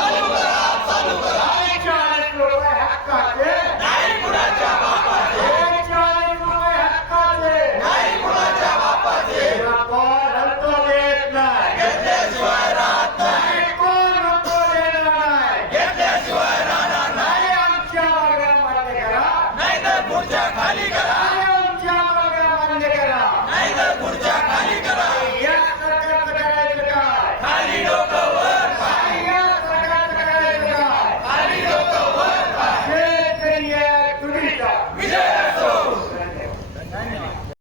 Sanukara, Sanukara.